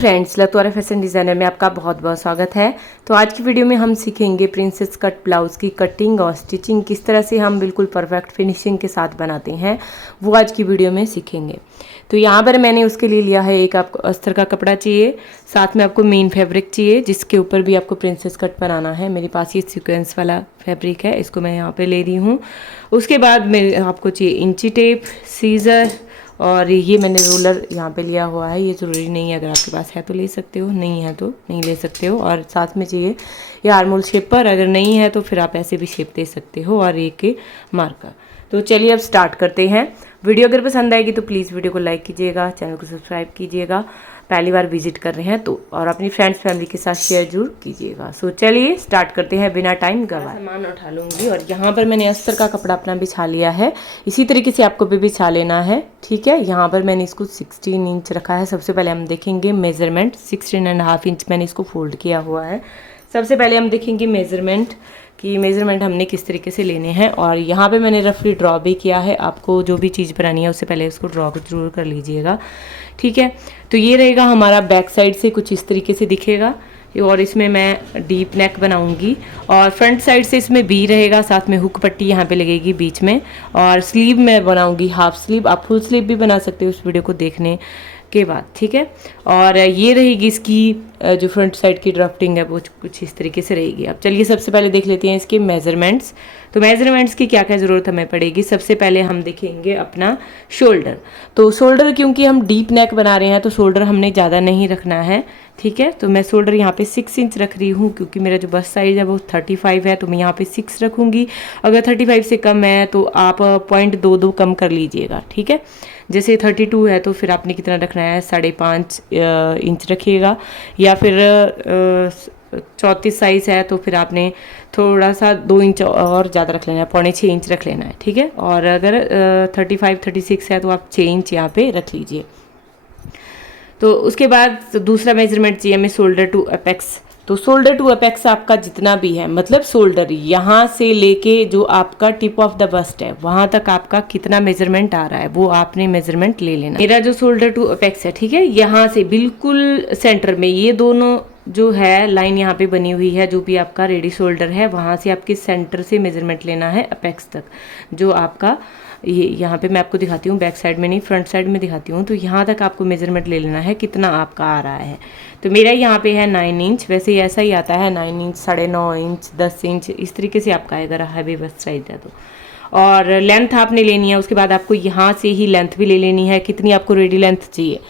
Friends, लतवारा fashion designer में आपका बहुत बहुत स्वागत है। तो आज की वीडियो में हम सीखेंगे प्रिंसेस कट ब्लाउज़ की कटिंग और स्टिचिंग किस तरह से हम बिल्कुल परफेक्ट फिनिशिंग के साथ बनाते हैं, वो आज की वीडियो में सीखेंगे। तो यहाँ पर मैंने उसके लिए लिया है, एक आपको अस्तर का कपड़ा चाहिए, साथ में आपको मेन फैब्रिक चाहिए जिसके ऊपर भी आपको प्रिंसेस कट बनाना है। मेरे पास ये सीक्वेंस वाला फैब्रिक है, इसको मैं यहाँ पर ले रही हूँ। उसके बाद मेरे आपको चाहिए इंची टेप, सीज़र, और ये मैंने रोलर यहाँ पे लिया हुआ है। ये ज़रूरी नहीं है, अगर आपके पास है तो ले सकते हो, नहीं है तो नहीं ले सकते हो। और साथ में चाहिए ये आर्मोल शेपर, अगर नहीं है तो फिर आप ऐसे भी शेप दे सकते हो, और एक मार्कर। तो चलिए अब स्टार्ट करते हैं। वीडियो अगर पसंद आएगी तो प्लीज़ वीडियो को लाइक कीजिएगा, चैनल को सब्सक्राइब कीजिएगा, पहली बार विजिट कर रहे हैं तो, और अपनी फ्रेंड्स फैमिली के साथ शेयर जरूर कीजिएगा। सो चलिए स्टार्ट करते हैं बिना टाइम गवाए। सामान उठा लूँगी और यहाँ पर मैंने अस्तर का कपड़ा अपना बिछा लिया है। इसी तरीके से आपको भी बिछा लेना है, ठीक है। यहाँ पर मैंने इसको 16 इंच रखा है। सबसे पहले हम देखेंगे मेजरमेंट। 16.5 इंच मैंने इसको फोल्ड किया हुआ है। सबसे पहले हम देखेंगे मेजरमेंट कि मेज़रमेंट हमने किस तरीके से लेने हैं, और यहाँ पे मैंने रफली ड्रॉ भी किया है। आपको जो भी चीज़ बनानी है उससे पहले उसको ड्रॉ जरूर कर लीजिएगा, ठीक है। तो ये रहेगा हमारा बैक साइड से कुछ इस तरीके से दिखेगा, और इसमें मैं डीप नेक बनाऊंगी, और फ्रंट साइड से इसमें बी रहेगा, साथ में हुक पट्टी यहाँ पे लगेगी बीच में, और स्लीव मैं बनाऊंगी हाफ स्लीव। आप फुल स्लीव भी बना सकते हो इस वीडियो को देखने के बाद, ठीक है। और ये रहेगी इसकी जो फ्रंट साइड की ड्राफ्टिंग है वो कुछ इस तरीके से रहेगी। अब चलिए सबसे पहले देख लेते हैं इसके मेजरमेंट्स। तो मेजरमेंट्स की क्या क्या ज़रूरत हमें पड़ेगी। सबसे पहले हम देखेंगे अपना शोल्डर। तो शोल्डर, क्योंकि हम डीप नेक बना रहे हैं तो शोल्डर हमने ज़्यादा नहीं रखना है, ठीक है। तो मैं शोल्डर यहाँ पे 6 इंच रख रही हूँ, क्योंकि मेरा जो बस्ट साइज है वो 35 है, तो मैं यहाँ पे 6 रखूँगी। अगर 35 से कम है तो आप 0.22 कम कर लीजिएगा, ठीक है। जैसे 32 है तो फिर आपने कितना रखना है, 5.5 इंच रखिएगा, या फिर 34 साइज़ है तो फिर आपने थोड़ा सा 2 इंच और ज़्यादा रख लेना है, 6.25 इंच रख लेना है, ठीक है। और अगर 36 है तो आप 6 इंच यहाँ पे रख लीजिए। तो उसके बाद दूसरा मेजरमेंट चाहिए हमें शोल्डर टू अपेक्स। तो शोल्डर टू अपेक्स आपका जितना भी है, मतलब शोल्डर यहाँ से लेके जो आपका टिप ऑफ द बस्ट है वहाँ तक आपका कितना मेजरमेंट आ रहा है वो आपने मेजरमेंट ले लेना। मेरा जो शोल्डर टू अपेक्स है, ठीक है, यहाँ से बिल्कुल सेंटर में ये दोनों जो है लाइन यहाँ पे बनी हुई है, जो भी आपका रेडी शोल्डर है वहाँ से आपके सेंटर से मेजरमेंट लेना है अपेक्स तक। जो आपका ये यहाँ पे मैं आपको दिखाती हूँ, बैक साइड में नहीं फ्रंट साइड में दिखाती हूँ। तो यहाँ तक आपको मेजरमेंट ले लेना है कितना आपका आ रहा है। तो मेरा यहाँ पे है 9 इंच, वैसे ऐसा ही आता है 9 इंच, 9.5 इंच, 10 इंच, इस तरीके से आपका आएगा हैवी बस्ट साइज है तो। और लेंथ आपने लेनी है, उसके बाद आपको यहाँ से ही लेंथ भी ले लेनी है, कितनी आपको रेडी लेंथ चाहिए।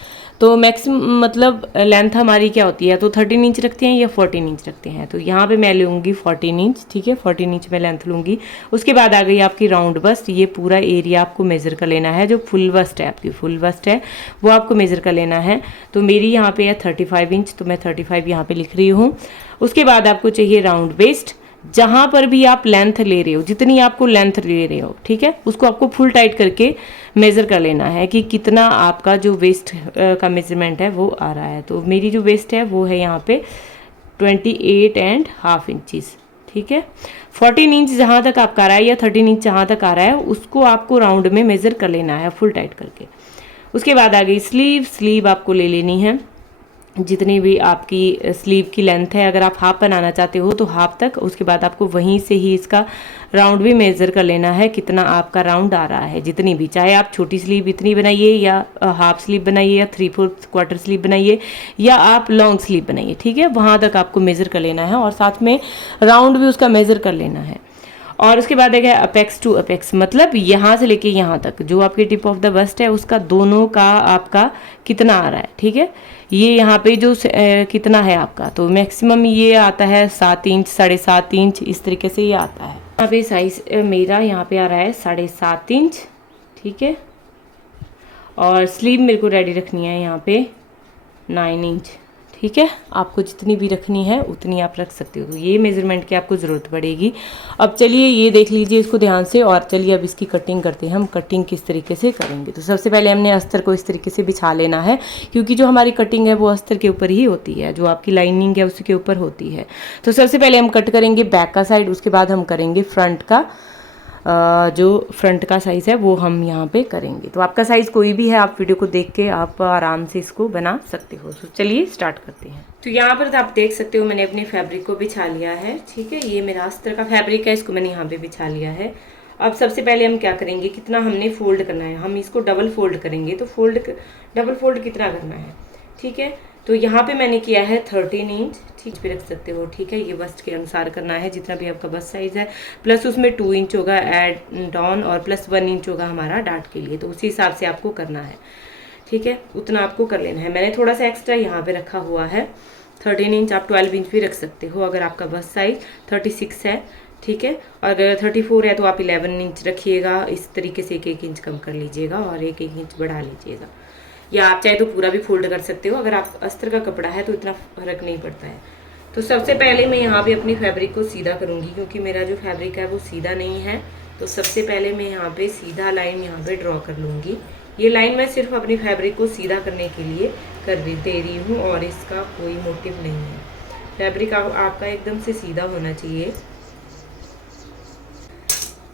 तो मैक्सिमम मतलब लेंथ हमारी क्या होती है, तो 13 इंच रखते हैं या 14 इंच रखते हैं। तो यहाँ पे मैं लूँगी 14 इंच, ठीक है, 14 इंच में लेंथ लूँगी। उसके बाद आ गई आपकी राउंड बस्ट। ये पूरा एरिया आपको मेज़र कर लेना है, जो फुल बस्ट है आपकी, फुल बस्ट है वो आपको मेज़र कर लेना है। तो मेरी यहाँ पे है 35 इंच, तो मैं 35 यहाँ पे लिख रही हूँ। उसके बाद आपको चाहिए राउंड वेस्ट। जहाँ पर भी आप लेंथ ले रहे हो, जितनी आपको लेंथ ले रहे हो, ठीक है, उसको आपको फुल टाइट करके मेज़र कर लेना है कि कितना आपका जो वेस्ट का मेजरमेंट है वो आ रहा है। तो मेरी जो वेस्ट है वो है यहाँ पे 28.5 इंचज़, ठीक है। 14 इंच जहाँ तक आपका आ रहा है या 13 इंच जहाँ तक आ रहा है उसको आपको राउंड में मेज़र कर लेना है फुल टाइट करके। उसके बाद आ गई स्लीव। स्लीव आपको ले लेनी है जितनी भी आपकी स्लीव की लेंथ है। अगर आप हाफ बनाना चाहते हो तो हाफ तक, उसके बाद आपको वहीं से ही इसका राउंड भी मेज़र कर लेना है कितना आपका राउंड आ रहा है, जितनी भी, चाहे आप छोटी स्लीव इतनी बनाइए या हाफ स्लीव बनाइए या 3/4 क्वार्टर स्लीव बनाइए या आप लॉन्ग स्लीव बनाइए, ठीक है, वहाँ तक आपको मेज़र कर लेना है, और साथ में राउंड भी उसका मेज़र कर लेना है। और उसके बाद है अपेक्स टू अपेक्स, मतलब यहाँ से लेके यहाँ तक जो आपकी टिप ऑफ द बस्ट है उसका दोनों का आपका कितना आ रहा है, ठीक है। ये यहाँ पे जो कितना है आपका, तो मैक्सिमम ये आता है 7 इंच, 7.5 इंच, इस तरीके से ये आता है। यहाँ पे साइज मेरा यहाँ पे आ रहा है 7.5 इंच, ठीक है। और स्लीव मेरे को रेडी रखनी है यहाँ पे 9 इंच, ठीक है। आपको जितनी भी रखनी है उतनी आप रख सकते हो। तो ये मेजरमेंट की आपको ज़रूरत पड़ेगी। अब चलिए ये देख लीजिए इसको ध्यान से, और चलिए अब इसकी कटिंग करते हैं। हम कटिंग किस तरीके से करेंगे। तो सबसे पहले हमने अस्तर को इस तरीके से बिछा लेना है, क्योंकि जो हमारी कटिंग है वो अस्तर के ऊपर ही होती है, जो आपकी लाइनिंग है उसके ऊपर होती है। तो सबसे पहले हम कट करेंगे बैक का साइड, उसके बाद हम करेंगे फ्रंट का जो फ्रंट का साइज़ है वो हम यहाँ पे करेंगे। तो आपका साइज़ कोई भी है, आप वीडियो को देख के आप आराम से इसको बना सकते हो। तो चलिए स्टार्ट करते हैं। तो यहाँ पर आप देख सकते हो मैंने अपने फैब्रिक को बिछा लिया है। ठीक है, ये मेरा अस्तर का फैब्रिक है, इसको मैंने यहाँ पे बिछा लिया है। अब सबसे पहले हम क्या करेंगे, कितना हमने फोल्ड करना है, हम इसको डबल फोल्ड करेंगे। तो डबल फोल्ड कितना करना है, ठीक है। तो यहाँ पे मैंने किया है 13 इंच, ठीक पे रख सकते हो। ठीक है, ये बस्ट के अनुसार करना है, जितना भी आपका बस्ट साइज है, प्लस उसमें 2 इंच होगा एड डाउन और प्लस 1 इंच होगा हमारा डार्ट के लिए। तो उसी हिसाब से आपको करना है, ठीक है, उतना आपको कर लेना है। मैंने थोड़ा सा एक्स्ट्रा यहाँ पे रखा हुआ है 13 इंच, आप 12 इंच भी रख सकते हो अगर आपका बस्ट साइज 36 है। ठीक है, और 34 है तो आप 11 इंच रखिएगा। इस तरीके से 1 इंच कम कर लीजिएगा और 1 इंच बढ़ा लीजिएगा, या आप चाहे तो पूरा भी फोल्ड कर सकते हो। अगर आप अस्तर का कपड़ा है तो इतना फर्क नहीं पड़ता है। तो सबसे पहले मैं यहाँ पे अपनी फैब्रिक को सीधा करूँगी, क्योंकि मेरा जो फैब्रिक है वो सीधा नहीं है। तो सबसे पहले मैं यहाँ पे सीधा लाइन यहाँ पे ड्रॉ कर लूँगी। ये लाइन मैं सिर्फ अपनी फैब्रिक को सीधा करने के लिए दे रही हूँ और इसका कोई मोटिव नहीं है। फैब्रिक आपका एकदम से सीधा होना चाहिए।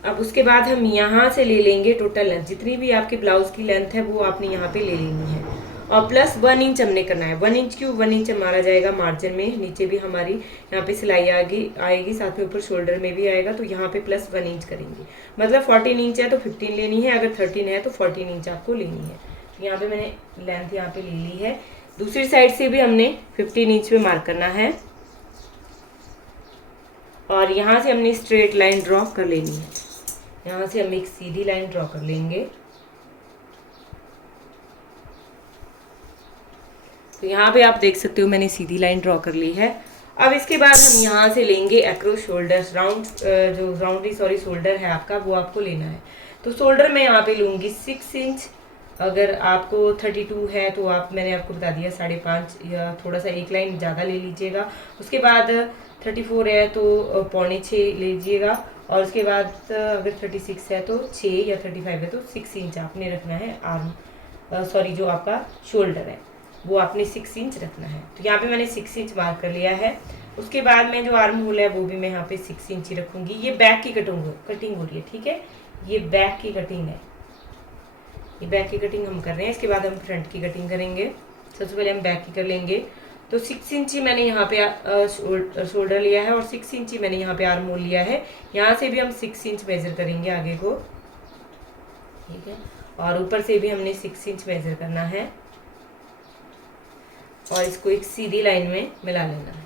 अब उसके बाद हम यहाँ से ले लेंगे टोटल लेंथ, जितनी भी आपकी ब्लाउज की लेंथ है वो आपने यहाँ पे ले लेनी है, और प्लस 1 इंच हमने करना है। 1 इंच क्यों, 1 इंच हमारा जाएगा मार्जिन में, नीचे भी हमारी यहाँ पे सिलाई आएगी, साथ में ऊपर शोल्डर में भी आएगा। तो यहाँ पे प्लस 1 इंच करेंगे, मतलब 14 इंच है तो 15 लेनी है, अगर 13 है तो 14 इंच आपको लेनी है। तो यहाँ पे मैंने लेंथ यहाँ पे ले ली है। दूसरी साइड से भी हमने 15 इंच पे मार्क करना है, और यहाँ से हमने स्ट्रेट लाइन ड्रॉ कर लेनी है। यहाँ से हम एक सीधी लाइन ड्रॉ कर लेंगे। तो यहाँ पे आप देख सकते हो मैंने सीधी लाइन ड्रॉ कर ली है। अब इसके बाद हम यहाँ से लेंगे एक्रोस शोल्डर्स, शोल्डर है आपका वो आपको लेना है। तो शोल्डर मैं यहाँ पे लूँगी 6 इंच। अगर आपको 32 है तो मैंने आपको बता दिया 5.5 या थोड़ा सा एक लाइन ज़्यादा ले लीजिएगा। उसके बाद 34 है तो 5.25 लीजिएगा, और उसके बाद अगर 36 है तो 6 या 35 है तो 6 इंच आपने रखना है। जो आपका शोल्डर है वो आपने 6 इंच रखना है। तो यहाँ पे मैंने 6 इंच मार्क कर लिया है। उसके बाद में जो आर्म होल है वो भी मैं यहाँ पे 6 इंच ही रखूँगी। ये बैक की कटिंग हो रही है, ठीक है, ये बैक की कटिंग है, ये बैक की कटिंग हम कर रहे हैं। इसके बाद हम फ्रंट की कटिंग करेंगे। सबसे पहले हम बैक की कर लेंगे। तो 6 इंच ही मैंने यहाँ पे शोल्डर लिया है और 6 इंच ही मैंने यहाँ पे आर्म होल लिया है। यहाँ से भी हम 6 इंच मेजर करेंगे आगे को, ठीक है, और ऊपर से भी हमने 6 इंच मेजर करना है, और इसको एक सीधी लाइन में मिला लेना है।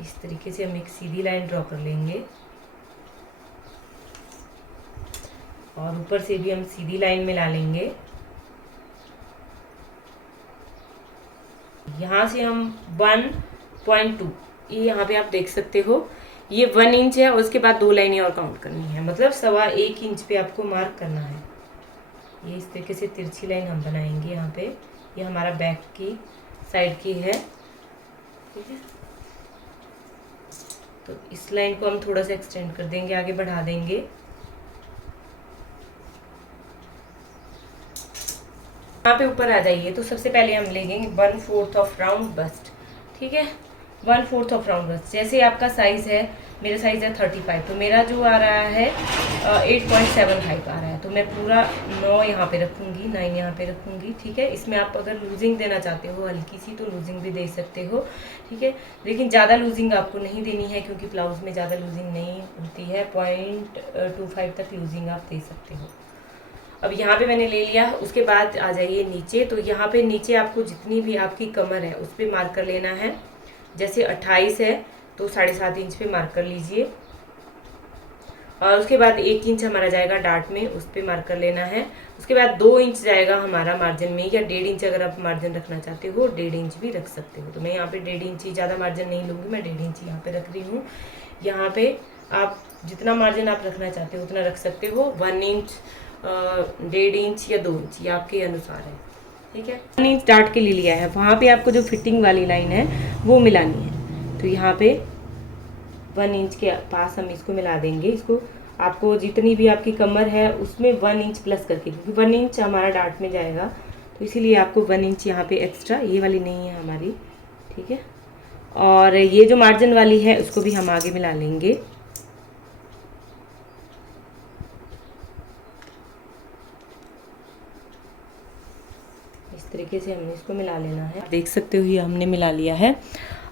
इस तरीके से हम एक सीधी लाइन ड्रॉ कर लेंगे, और ऊपर से भी हम सीधी लाइन मिला लेंगे। यहाँ से हम 1.2, ये यहाँ पे आप देख सकते हो, ये 1 इंच है, और उसके बाद 2 लाइनें और काउंट करनी है, मतलब 1.25 इंच पे आपको मार्क करना है। ये इस तरीके से तिरछी लाइन हम बनाएंगे यहाँ पे। ये हमारा बैक की साइड की है, ठीक है। तो इस लाइन को हम थोड़ा सा एक्सटेंड कर देंगे, आगे बढ़ा देंगे। यहाँ पे ऊपर आ जाइए। तो सबसे पहले हम लेंगे 1/4 ऑफ राउंड बस्ट, ठीक है, 1/4 ऑफ राउंड बस्ट। जैसे आपका साइज है, मेरा साइज है 35, तो मेरा जो आ रहा है 8.75 आ रहा है। तो मैं पूरा 9 यहाँ पे रखूँगी, 9 यहाँ पे रखूँगी, ठीक है। इसमें आप अगर लूजिंग देना चाहते हो हल्की सी तो लूजिंग भी दे सकते हो, ठीक है, लेकिन ज़्यादा लूजिंग आपको नहीं देनी है, क्योंकि ब्लाउज में ज़्यादा लूजिंग नहीं होती है। 0.25 तक लूजिंग आप दे सकते हो। अब यहाँ पे मैंने ले लिया। उसके बाद आ जाइए नीचे। तो यहाँ पे नीचे आपको जितनी भी आपकी कमर है उस पर मार्क कर लेना है। जैसे 28 है तो 7.5 इंच पे मार्क कर लीजिए, और उसके बाद 1 इंच हमारा जाएगा डार्ट में, उस पर मार्क कर लेना है। उसके बाद 2 इंच जाएगा हमारा मार्जिन में, या 1.5 इंच अगर आप मार्जिन रखना चाहते हो 1.5 इंच भी रख सकते हो। तो मैं यहाँ पे 1.5 इंच ही, ज़्यादा मार्जिन नहीं लूँगी, मैं 1.5 इंच यहाँ पे रख रही हूँ। यहाँ पे आप जितना मार्जिन आप रखना चाहते हो उतना रख सकते हो। 1 इंच, 1.5 इंच या 2 इंच, ये आपके अनुसार है, ठीक है। 1 इंच डार्ट के लिए लिया है, वहाँ पे आपको जो फिटिंग वाली लाइन है वो मिलानी है। तो यहाँ पे 1 इंच के पास हम इसको मिला देंगे। इसको आपको जितनी भी आपकी कमर है उसमें 1 इंच प्लस करके, क्योंकि 1 इंच हमारा डार्ट में जाएगा, तो इसीलिए आपको 1 इंच यहाँ पे एक्स्ट्रा, ये वाली नहीं है हमारी, ठीक है। और ये जो मार्जिन वाली है उसको भी हम आगे मिला लेंगे। तरीके से हमने इसको मिला लेना है। देख सकते हो ये हमने मिला लिया है।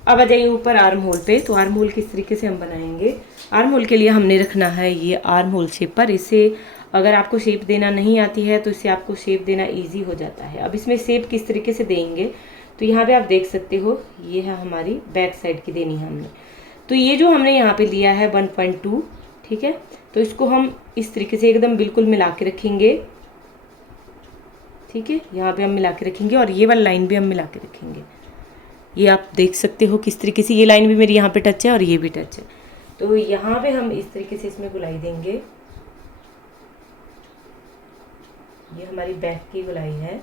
अब आ जाइए ऊपर आर्म होल पे। तो आर्म होल किस तरीके से हम बनाएंगे। आर्म होल के लिए हमने रखना है ये आर्म होल शेप पर। इसे अगर आपको शेप देना नहीं आती है तो इससे आपको शेप देना ईजी हो जाता है। अब इसमें शेप किस तरीके से देंगे, तो यहाँ पे आप देख सकते हो ये है हमारी बैक साइड की देनी है हमने। तो ये जो हमने यहाँ पे लिया है 1.2, ठीक है, तो इसको हम इस तरीके से एकदम बिल्कुल मिला के रखेंगे। ठीक है, यहाँ पे हम मिला के रखेंगे और ये वाला लाइन भी हम मिला के रखेंगे। ये आप देख सकते हो किस तरीके से, ये लाइन भी मेरी यहाँ पे टच है और ये भी टच है। तो यहाँ पे हम इस तरीके से इसमें गुलाई देंगे। ये हमारी बैक की गुलाई है।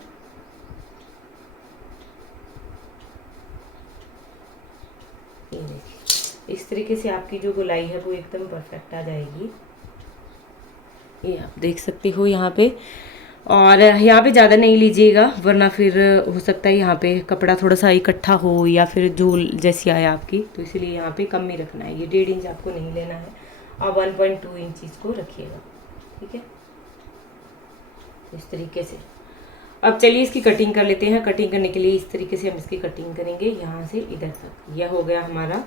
ये देखिए इस तरीके से आपकी जो गुलाई है वो एकदम परफेक्ट आ जाएगी। ये आप देख सकते हो यहाँ पे। और यहाँ पे ज़्यादा नहीं लीजिएगा वरना फिर हो सकता है यहाँ पे कपड़ा थोड़ा सा इकट्ठा हो या फिर झूल जैसी आए आपकी, तो इसीलिए यहाँ पे कम ही रखना है। ये 1.5 इंच आपको नहीं लेना है, आप 1.2 इंच इसको रखिएगा। ठीक है, इस तरीके से। अब चलिए इसकी कटिंग कर लेते हैं। कटिंग करने के लिए इस तरीके से हम इसकी कटिंग करेंगे यहाँ से इधर तक। यह हो गया हमारा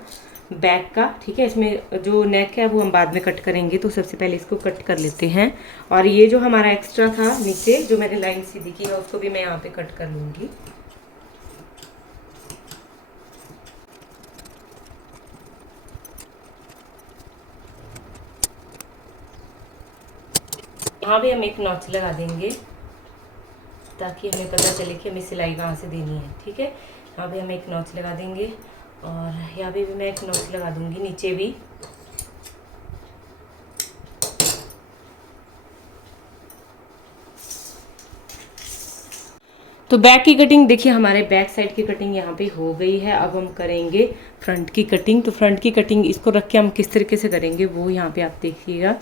बैक का। ठीक है, इसमें जो नेक है वो हम बाद में कट करेंगे, तो सबसे पहले इसको कट कर लेते हैं। और ये जो हमारा एक्स्ट्रा था नीचे जो मैंने लाइन सीधी की है उसको भी मैं यहाँ पे कट कर लूँगी। यहाँ भी हम एक नॉच लगा देंगे ताकि हमें पता चले कि हमें सिलाई कहाँ से देनी है। ठीक है, यहाँ पे हम एक नॉच लगा देंगे और यहाँ पे भी मैं एक नॉच लगा दूंगी नीचे भी। तो बैक की कटिंग देखिए, हमारे बैक साइड की कटिंग यहाँ पे हो गई है। अब हम करेंगे फ्रंट की कटिंग। तो फ्रंट की कटिंग इसको रख के हम किस तरीके से करेंगे वो यहाँ पे आप देखिएगा।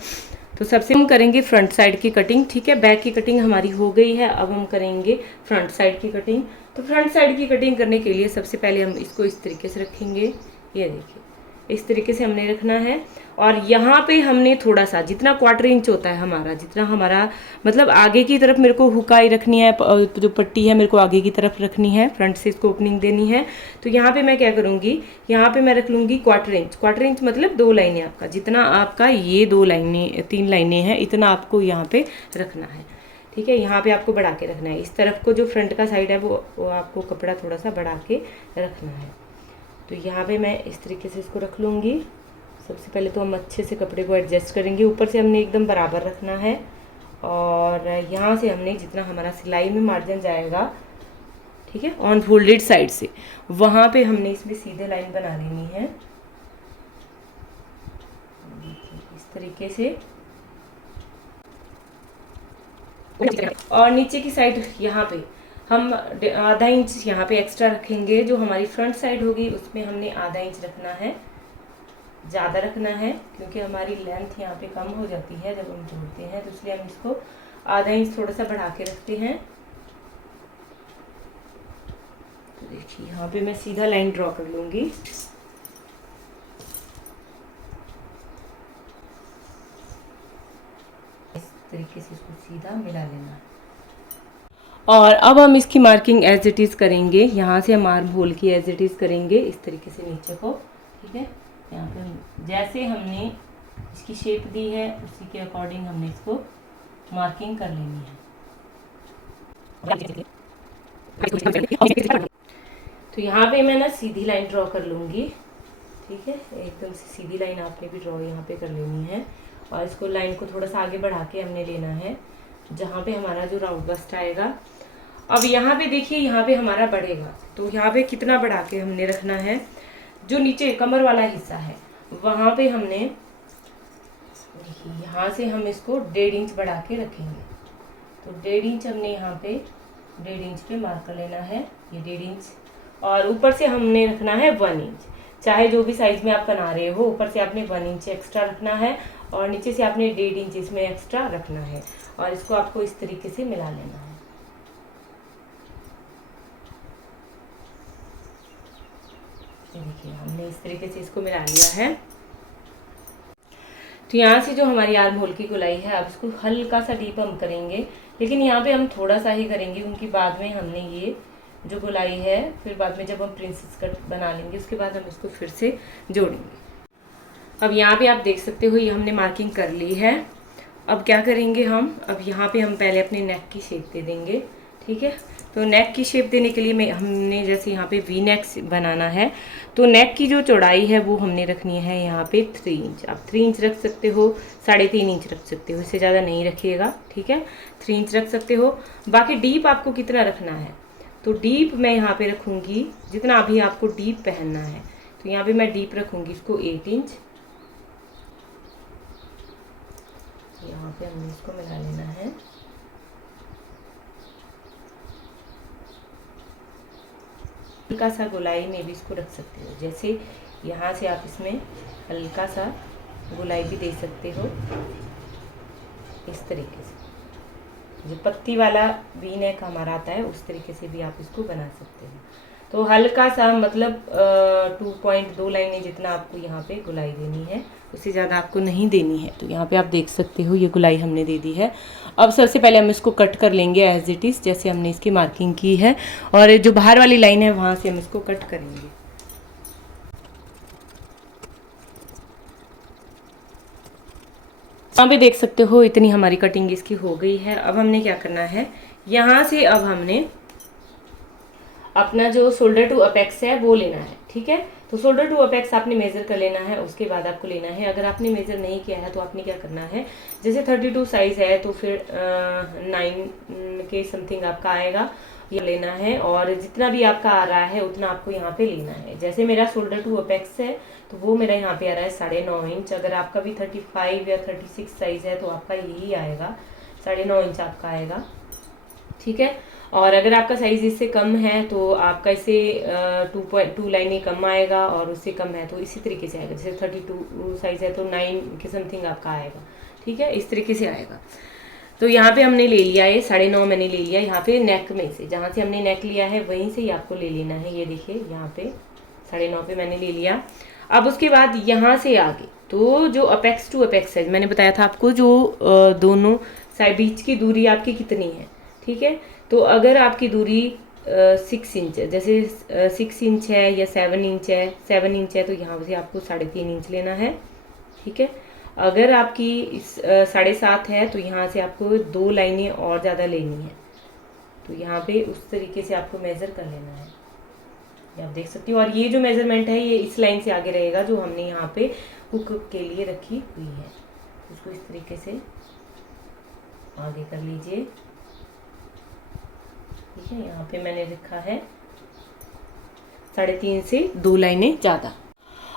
तो सबसे हम करेंगे फ्रंट साइड की कटिंग। ठीक है, बैक की कटिंग हमारी हो गई है। अब हम करेंगे फ्रंट साइड की कटिंग। तो फ्रंट साइड की कटिंग करने के लिए सबसे पहले हम इसको इस तरीके से रखेंगे। ये देखिए इस तरीके से हमने रखना है। और यहाँ पे हमने थोड़ा सा जितना 1/4 इंच होता है हमारा, जितना हमारा मतलब आगे की तरफ मेरे को हुकाई रखनी है, जो पट्टी है मेरे को आगे की तरफ रखनी है, फ्रंट से इसको ओपनिंग देनी है। तो यहाँ पे मैं क्या करूँगी, यहाँ पे मैं रख लूँगी 1/4 इंच। 1/4 इंच मतलब 2 लाइनें आपका, जितना आपका ये 2 लाइनें 3 लाइनें हैं इतना आपको यहाँ पे रखना है। ठीक है, यहाँ पे आपको बढ़ा के रखना है। इस तरफ को जो फ्रंट का साइड है वो आपको कपड़ा थोड़ा सा बढ़ा के रखना है। तो यहाँ पे मैं इस तरीके से इसको रख लूँगी। सबसे पहले तो हम अच्छे से कपड़े को एडजस्ट करेंगे। ऊपर से हमने एकदम बराबर रखना है और यहाँ से हमने जितना हमारा सिलाई में मार्जिन जाएगा, ठीक है, ऑन फोल्डेड साइड से वहाँ पे हमने इसमें सीधे लाइन बना लेनी है इस तरीके से। और नीचे की साइड यहाँ पे हम आधा इंच यहाँ पे एक्स्ट्रा रखेंगे। जो हमारी फ्रंट साइड होगी उसमें हमने आधा इंच रखना है, ज़्यादा रखना है क्योंकि हमारी लेंथ यहाँ पे कम हो जाती है जब हम जोड़ते हैं, तो इसलिए हम इसको आधा इंच थोड़ा सा बढ़ा के रखते हैं। तो देखिए यहाँ पे मैं सीधा लाइन ड्रॉ कर लूँगी। इस तरीके से इसको सीधा मिला लेना है। और अब हम इसकी मार्किंग एज इट इज़ करेंगे। यहाँ से हम आर्म होल की एज इट इज़ करेंगे इस तरीके से नीचे को। ठीक है, यहाँ पे जैसे हमने इसकी शेप दी है उसी के अकॉर्डिंग हमने इसको मार्किंग कर लेनी है। तो यहाँ पे मैं ना सीधी लाइन ड्रॉ कर लूँगी। ठीक है, एकदम से सीधी लाइन आपने भी ड्रॉ यहाँ पे कर लेनी है। और इसको लाइन को थोड़ा सा आगे बढ़ा के हमने लेना है जहाँ पे हमारा जो राउंड बस्ट आएगा। अब यहाँ पे देखिए यहाँ पे हमारा बढ़ेगा, तो यहाँ पे कितना बढ़ा के हमने रखना है, जो नीचे कमर वाला हिस्सा है वहाँ पे हमने देखिए यहाँ से हम इसको 1.5 इंच बढ़ा के रखेंगे। तो 1.5 इंच हमने यहाँ पे 1.5 इंच पे मार्क कर लेना है, ये 1.5 इंच। और ऊपर से हमने रखना है 1 इंच, चाहे जो भी साइज में आप बना रहे हो ऊपर से आपने 1 इंच एक्स्ट्रा रखना है और नीचे से आपने 1.5 इंच इसमें एक्स्ट्रा रखना है। और इसको आपको इस तरीके से मिला लेना है। देखिए हमने इस तरीके से इसको मिला लिया है। तो यहाँ से जो हमारी आर्म होल की गोलाई है अब इसको हल्का सा डीप हम करेंगे, लेकिन यहाँ पे हम थोड़ा सा ही करेंगे क्योंकि बाद में हमने ये जो गोलाई है फिर बाद में जब हम प्रिंसेस कट बना लेंगे उसके बाद हम इसको फिर से जोड़ेंगे। अब यहाँ पे आप देख सकते हो ये हमने मार्किंग कर ली है। अब क्या करेंगे हम, अब यहाँ पे हम पहले अपने नेक की शेप दे देंगे, ठीक है। तो नेक की शेप देने के लिए हमने जैसे यहाँ पे वी नेक बनाना है, तो नेक की जो चौड़ाई है वो हमने रखनी है यहाँ पे 3 इंच। आप 3 इंच रख सकते हो, 3.5 इंच रख सकते हो, इससे ज़्यादा नहीं रखिएगा, ठीक है। 3 इंच रख सकते हो। बाकी डीप आपको कितना रखना है, तो डीप मैं यहाँ पे रखूँगी जितना अभी आपको डीप पहनना है, तो यहाँ पे मैं डीप रखूँगी इसको 8 इंच। यहाँ पे हमने इसको मिला लेना है। हल्का सा गोलाई में भी इसको रख सकते हो, जैसे यहाँ से आप इसमें हल्का सा गोलाई भी दे सकते हो, इस तरीके से। जो पत्ती वाला वी नेक हमारा आता है उस तरीके से भी आप इसको बना सकते हो। तो हल्का सा मतलब 2.2 लाइनें जितना आपको यहाँ पे गुलाई देनी है, उससे ज़्यादा आपको नहीं देनी है। तो यहाँ पे आप देख सकते हो ये गुलाई हमने दे दी है। अब सबसे पहले हम इसको कट कर लेंगे एज इट इज़, जैसे हमने इसकी मार्किंग की है, और जो बाहर वाली लाइन है वहाँ से हम इसको कट करेंगे। यहाँ पे देख सकते हो इतनी हमारी कटिंग इसकी हो गई है। अब हमने क्या करना है, यहाँ से अब हमने अपना जो शोल्डर टू अपेक्स है वो लेना है, ठीक है। तो शोल्डर टू अपेक्स आपने मेजर कर लेना है, उसके बाद आपको लेना है। अगर आपने मेजर नहीं किया है तो आपने क्या करना है, जैसे 32 साइज है तो फिर 9 के समथिंग आपका आएगा, ये लेना है। और जितना भी आपका आ रहा है उतना आपको यहाँ पे लेना है। जैसे मेरा शोल्डर टू अपेक्स है तो वो मेरा यहाँ पे आ रहा है 9.5 इंच। अगर आपका भी 35 या 36 साइज है तो आपका यही आएगा, 9.5 इंच आपका आएगा, ठीक है। और अगर आपका साइज इससे कम है तो आपका इसे 2.2 लाइनें कम आएगा, और उससे कम है तो इसी तरीके से आएगा। जैसे 32 साइज है तो 9 के समथिंग आपका आएगा, ठीक है, इस तरीके से आएगा। तो यहाँ पे हमने ले लिया ये 9.5 मैंने ले लिया यहाँ पे नेक में से, जहाँ से हमने नेक लिया है वहीं से ही आपको ले लेना है। ये देखिए यहाँ पे 9.5 पे मैंने ले लिया। अब उसके बाद यहाँ से आगे तो जो अपेक्स टू अपेक्स है, मैंने बताया था आपको जो दोनों साइड बीच की दूरी आपकी कितनी है, ठीक है। तो अगर आपकी दूरी 6 इंच है, जैसे 6 इंच है या 7 इंच है, 7 इंच है तो यहाँ से आपको 3.5 इंच लेना है, ठीक है। अगर आपकी 7.5 है तो यहाँ से आपको 2 लाइनें और ज़्यादा लेनी है। तो यहाँ पे उस तरीके से आपको मेज़र कर लेना है, ये आप देख सकते हो। और ये जो मेज़रमेंट है ये इस लाइन से आगे रहेगा जो हमने यहाँ पे हुक के लिए रखी हुई है। उसको इस तरीके से आगे कर लीजिए, ठीक है। यहाँ पे मैंने लिखा है 3.5 से 2 लाइनें ज़्यादा।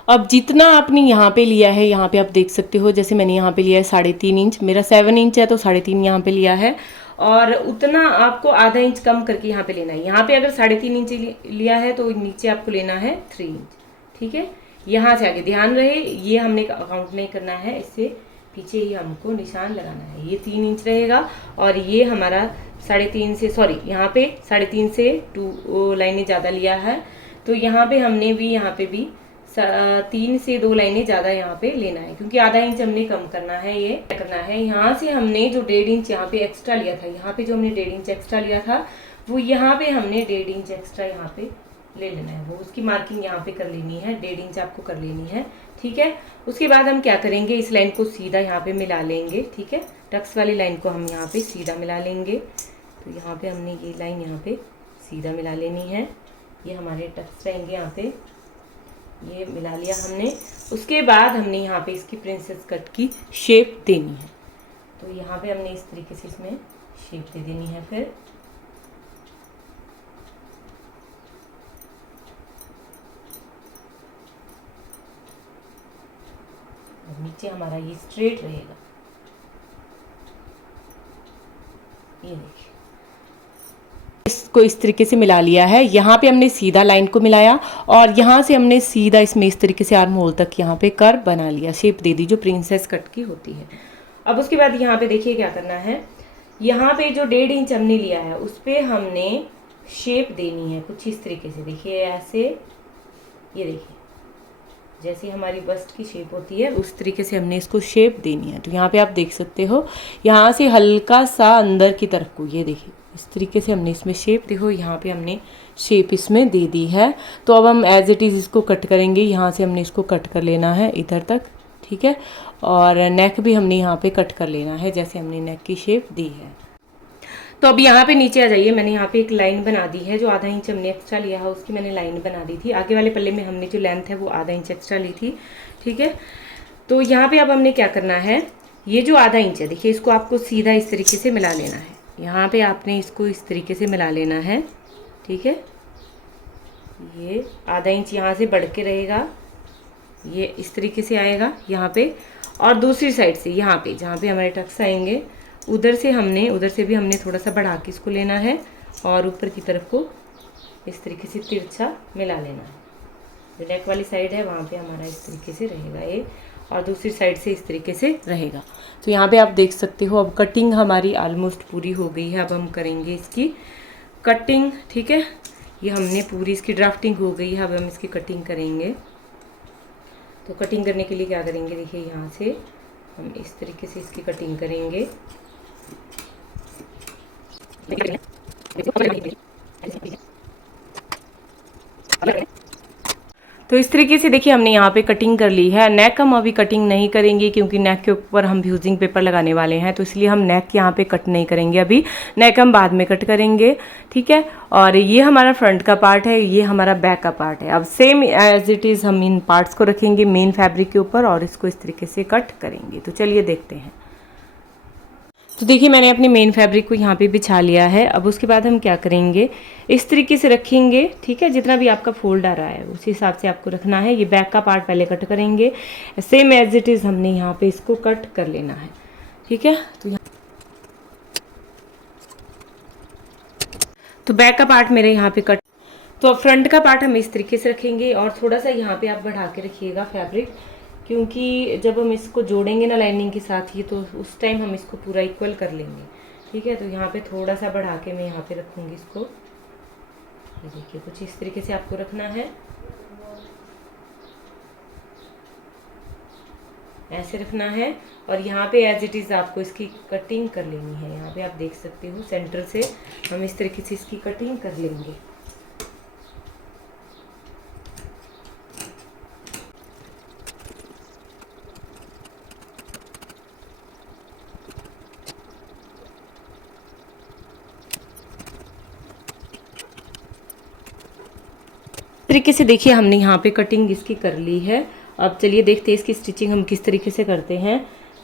अब जितना आपने यहाँ पे लिया है, यहाँ पे आप देख सकते हो, जैसे मैंने यहाँ पे लिया है 3.5 इंच, मेरा 7 इंच है तो 3.5 यहाँ पे लिया है, और उतना आपको आधा इंच कम करके यहाँ पे लेना है। यहाँ पे अगर 3.5 इंच लिया है तो नीचे आपको लेना है 3 इंच, ठीक है। यहाँ से आगे ध्यान रहे ये हमने काउंट नहीं करना है, इससे पीछे ही हमको निशान लगाना है। ये 3 इंच रहेगा, और ये हमारा 3.5 से, सॉरी यहाँ पे 3.5 से 2 लाइनें ज़्यादा लिया है। तो यहाँ पे हमने भी यहाँ पे भी 3 से 2 लाइनें ज़्यादा यहाँ पे लेना है, क्योंकि आधा इंच हमने कम करना है। ये करना है यहाँ से हमने जो 1.5 इंच यहाँ पे एक्स्ट्रा लिया था, यहाँ पे जो हमने 1.5 इंच एक्स्ट्रा लिया था वो यहाँ पे हमने 1.5 इंच एक्स्ट्रा यहाँ पे ले लेना है। वो उसकी मार्किंग यहाँ पे कर लेनी है, 1.5 इंच आपको कर लेनी है, ठीक है। उसके बाद हम क्या करेंगे, इस लाइन को सीधा यहाँ पे मिला लेंगे, ठीक है। टक्स वाली लाइन को हम यहाँ पे सीधा मिला लेंगे। तो यहाँ पे हमने ये लाइन यहाँ पे सीधा मिला लेनी है, ये हमारे टक्स रहेंगे यहाँ पे, ये मिला लिया हमने। उसके बाद हमने यहाँ पे इसकी प्रिंसेस कट की शेप देनी है। तो यहाँ पे हमने इस तरीके से इसमें शेप दे देनी है। फिर नीचे हमारा ये स्ट्रेट रहेगा, ये देखिए इसको इस तरीके से मिला लिया है। यहाँ पे हमने सीधा लाइन को मिलाया, और यहाँ से हमने सीधा इसमें इस तरीके से आर्म होल तक यहाँ पे कर्व बना लिया, शेप दे दी जो प्रिंसेस कट की होती है। अब उसके बाद यहाँ पे देखिए क्या करना है, यहाँ पे जो 1.5 इंच हमने लिया है उस पर हमने शेप देनी है कुछ इस तरीके से। देखिए ऐसे, ये देखिए जैसे हमारी बस्ट की शेप होती है उस तरीके से हमने इसको शेप देनी है। तो यहाँ पे आप देख सकते हो, यहाँ से हल्का सा अंदर की तरफ को, ये देखिए इस तरीके से हमने इसमें शेप, देखो यहाँ पे हमने शेप इसमें दे दी है। तो अब हम एज इट इज़ इसको कट करेंगे। यहाँ से हमने इसको कट कर लेना है इधर तक, ठीक है। और नेक भी हमने यहाँ पे कट कर लेना है जैसे हमने नेक की शेप दी है। तो अब यहाँ पे नीचे आ जाइए। मैंने यहाँ पे एक लाइन बना दी है, जो आधा इंच हमने एक्स्ट्रा लिया है उसकी मैंने लाइन बना दी थी। आगे वाले पल्ले में हमने जो लेंथ है वो आधा इंच एक्स्ट्रा ली थी, ठीक है। तो यहाँ पे अब हमने क्या करना है, ये जो आधा इंच है देखिए, इसको आपको सीधा इस तरीके से मिला लेना है। यहाँ पे आपने इसको इस तरीके से मिला लेना है, ठीक है। ये आधा इंच यहाँ से बढ़ के रहेगा, ये इस तरीके से आएगा यहाँ पे। और दूसरी साइड से यहाँ पे जहाँ पे हमारे टक्स आएंगे उधर से भी हमने थोड़ा सा बढ़ा के इसको लेना है और ऊपर की तरफ को इस तरीके से तिरछा मिला लेना है। जो नेक वाली साइड है वहाँ पे हमारा इस तरीके से रहेगा ये, और दूसरी साइड से इस तरीके से रहेगा। तो यहाँ पे आप देख सकते हो अब कटिंग हमारी ऑलमोस्ट पूरी हो गई है। अब हम करेंगे इसकी कटिंग, ठीक है। ये हमने पूरी इसकी ड्राफ्टिंग हो गई है, अब हम इसकी कटिंग करेंगे। तो कटिंग करने के लिए क्या करेंगे, देखिए यहाँ से हम इस तरीके से इसकी कटिंग करेंगे। तो इस तरीके से देखिए हमने यहाँ पे कटिंग कर ली है। नेक हम अभी कटिंग नहीं करेंगे क्योंकि नेक के ऊपर हम फ्यूजिंग पेपर लगाने वाले हैं, तो इसलिए हम नेक यहाँ पे कट नहीं करेंगे अभी। नेक हम बाद में कट करेंगे, ठीक है। और ये हमारा फ्रंट का पार्ट है, ये हमारा बैक का पार्ट है। अब सेम एज इट इज़ हम इन पार्ट्स को रखेंगे मेन फैब्रिक के ऊपर और इसको इस तरीके से कट करेंगे। तो चलिए देखते हैं। तो देखिए मैंने अपने मेन फैब्रिक को यहाँ पे बिछा लिया है। अब उसके बाद हम क्या करेंगे, इस तरीके से रखेंगे, ठीक है। जितना भी आपका फोल्ड आ रहा है उस हिसाब से आपको रखना है। ये बैक का पार्ट पहले कट करेंगे, सेम एज इट इज़ हमने यहाँ पे इसको कट कर लेना है, ठीक है। तो बैक का पार्ट मेरे यहाँ पे कट। तो अब फ्रंट का पार्ट हम इस तरीके से रखेंगे और थोड़ा सा यहाँ पे आप बढ़ा के रखिएगा फैब्रिक, क्योंकि जब हम इसको जोड़ेंगे ना लाइनिंग के साथ ही, तो उस टाइम हम इसको पूरा इक्वल कर लेंगे, ठीक है। तो यहाँ पे थोड़ा सा बढ़ा के मैं यहाँ पे रखूँगी इसको। ये देखिए कुछ इस तरीके से आपको रखना है, ऐसे रखना है। और यहाँ पे एज इट इज़ आपको इसकी कटिंग कर लेनी है। यहाँ पे आप देख सकते हो सेंटर से हम इस तरीके से इसकी कटिंग कर लेंगे। तरीके से देखिए हमने यहाँ पे कटिंग इसकी कर ली है। अब चलिए देखते हैं इसकी स्टिचिंग हम किस तरीके से करते हैं।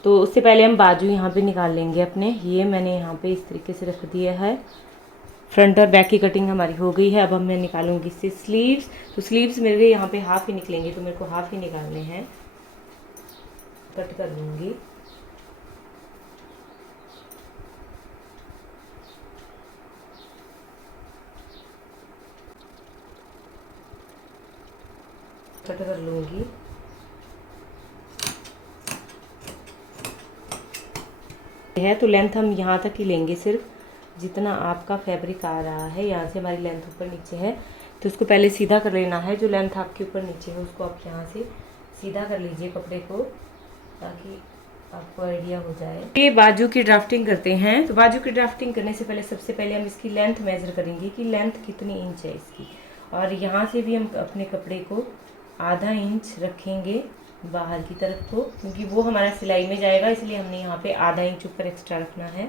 तो उससे पहले हम बाजू यहाँ पे निकाल लेंगे अपने। ये मैंने यहाँ पे इस तरीके से रख दिया है। फ्रंट और बैक की कटिंग हमारी हो गई है। अब हम मैं निकालूंगी इससे स्लीव्स। तो स्लीव्स मेरे यहाँ पे हाफ ही निकलेंगे, तो मेरे को हाफ ही निकालने हैं। कट कर लूँगी। कट कर लूँगी। है तो लेंथ हम यहाँ तक ही लेंगे, सिर्फ जितना आपका फैब्रिक आ रहा है। यहाँ से हमारी लेंथ ऊपर नीचे है, तो उसको पहले सीधा कर लेना है। जो लेंथ आपके ऊपर नीचे है उसको आप यहाँ से सीधा कर लीजिए कपड़े को, ताकि आपको आइडिया हो जाए। ये बाजू की ड्राफ्टिंग करते हैं। तो बाजू की ड्राफ्टिंग करने से पहले सबसे पहले हम इसकी लेंथ मेजर करेंगे कि लेंथ कितनी इंच है इसकी। और यहाँ से भी हम अपने कपड़े को आधा इंच रखेंगे बाहर की तरफ को, क्योंकि वो हमारा सिलाई में जाएगा, इसलिए हमने यहाँ पे आधा इंच ऊपर एक्स्ट्रा रखना है,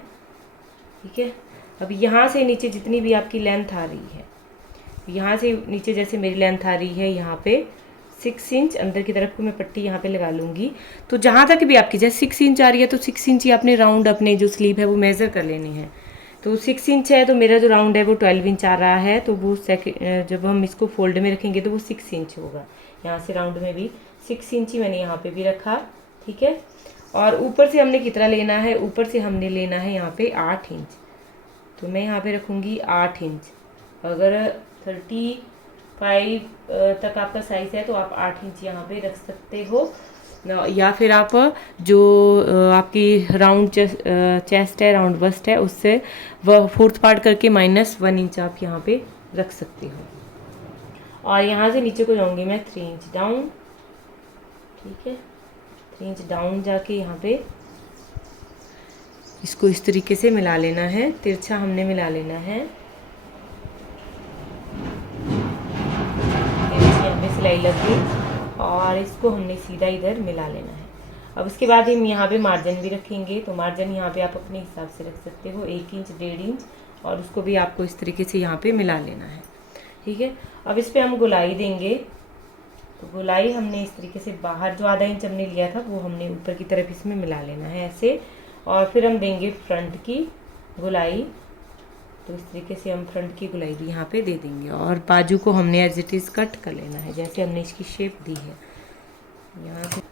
ठीक है। अब यहाँ से नीचे जितनी भी आपकी लेंथ आ रही है, यहाँ से नीचे जैसे मेरी लेंथ आ रही है यहाँ पे 6 इंच अंदर की तरफ को मैं पट्टी यहाँ पे लगा लूँगी। तो जहाँ तक भी आपकी जैसे 6 इंच आ रही है, तो 6 इंच ही आपने राउंड अपने जो स्लीव है वो मेज़र कर लेने हैं। तो 6 इंच है, तो मेरा जो राउंड है वो 12 इंच आ रहा है। तो वो जब हम इसको फोल्ड में रखेंगे तो वो 6 इंच होगा। यहाँ से राउंड में भी 6 इंच ही मैंने यहाँ पे भी रखा, ठीक है। और ऊपर से हमने कितना लेना है, ऊपर से हमने लेना है यहाँ पे 8 इंच। तो मैं यहाँ पे रखूँगी 8 इंच। अगर 35 तक आपका साइज़ है तो आप 8 इंच यहाँ पे रख सकते हो, या फिर आप जो आपकी राउंड चेस्ट है, राउंड बस्ट है, उससे वह 4th पार्ट करके -1 इंच आप यहाँ पे रख सकते हो। और यहाँ से नीचे को जाऊँगी मैं 3 इंच डाउन, ठीक है। 3 इंच डाउन जाके यहाँ पे इसको इस तरीके से मिला लेना है, तिरछा हमने मिला लेना है। यहाँ पे सिलाई लग गई और इसको हमने सीधा इधर मिला लेना है। अब उसके बाद हम यहाँ पे मार्जिन भी रखेंगे, तो मार्जिन यहाँ पे आप अपने हिसाब से रख सकते हो, 1 इंच 1.5 इंच, और उसको भी आपको इस तरीके से यहाँ पे मिला लेना है। ठीक है, अब इस पर हम गोलाई देंगे। तो गोलाई हमने इस तरीके से बाहर जो आधा इंच हमने लिया था वो हमने ऊपर की तरफ इसमें मिला लेना है ऐसे, और फिर हम देंगे फ्रंट की गोलाई। तो इस तरीके से हम फ्रंट की गोलाई भी यहाँ पे दे देंगे, और बाजू को हमने एज इट इज़ कट कर लेना है जैसे हमने इसकी शेप दी है यहाँ से।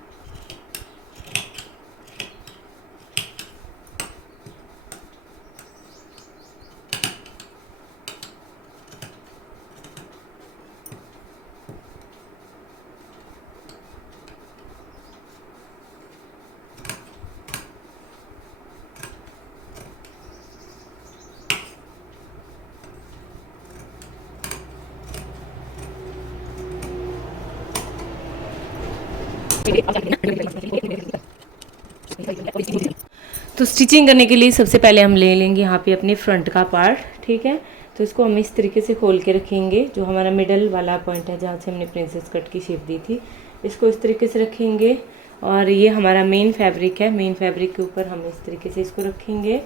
तो स्टिचिंग करने के लिए सबसे पहले हम ले लेंगे यहाँ पे अपने फ्रंट का पार्ट। ठीक है, तो इसको हम इस तरीके से खोल के रखेंगे, जो हमारा मिडल वाला पॉइंट है जहाँ से हमने प्रिंसेस कट की शेप दी थी, इसको इस तरीके से रखेंगे। और ये हमारा मेन फैब्रिक है, मेन फैब्रिक के ऊपर हम इस तरीके से इसको रखेंगे।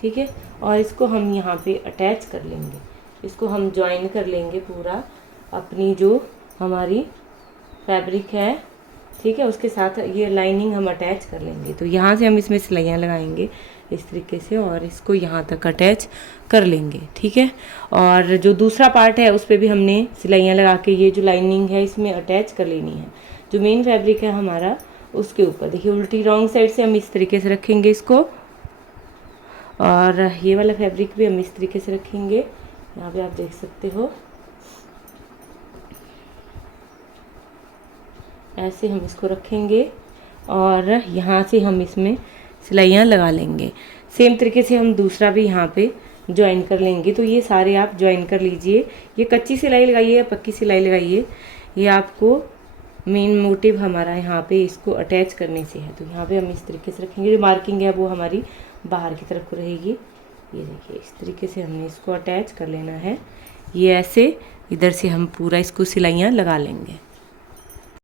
ठीक है, और इसको हम यहाँ पे अटैच कर लेंगे, इसको हम ज्वाइन कर लेंगे पूरा अपनी जो हमारी फैब्रिक है। ठीक है, उसके साथ ये लाइनिंग हम अटैच कर लेंगे। तो यहाँ से हम इसमें सिलाइयाँ लगाएंगे इस तरीके से, और इसको यहाँ तक अटैच कर लेंगे। ठीक है, और जो दूसरा पार्ट है उस पर भी हमने सिलाइयाँ लगा के ये जो लाइनिंग है इसमें अटैच कर लेनी है, जो मेन फैब्रिक है हमारा उसके ऊपर। देखिए उल्टी रॉन्ग साइड से हम इस तरीके से रखेंगे इसको, और ये वाला फैब्रिक भी हम इस तरीके से रखेंगे, यहाँ पे आप देख सकते हो ऐसे हम इसको रखेंगे, और यहाँ से हम इसमें सिलाइयाँ लगा लेंगे। सेम तरीके से हम दूसरा भी यहाँ पे ज्वाइन कर लेंगे। तो ये सारे आप ज्वाइन कर लीजिए, ये कच्ची सिलाई लगाइए या पक्की सिलाई लगाइए, ये आपको मेन मोटिव हमारा यहाँ पे इसको अटैच करने से है। तो यहाँ पे हम इस तरीके से रखेंगे, जो मार्किंग है वो हमारी बाहर की तरफ को रहेगी। ये देखिए इस तरीके से हमने इसको अटैच कर लेना है, ये ऐसे इधर से हम पूरा इसको सिलाइयाँ लगा लेंगे।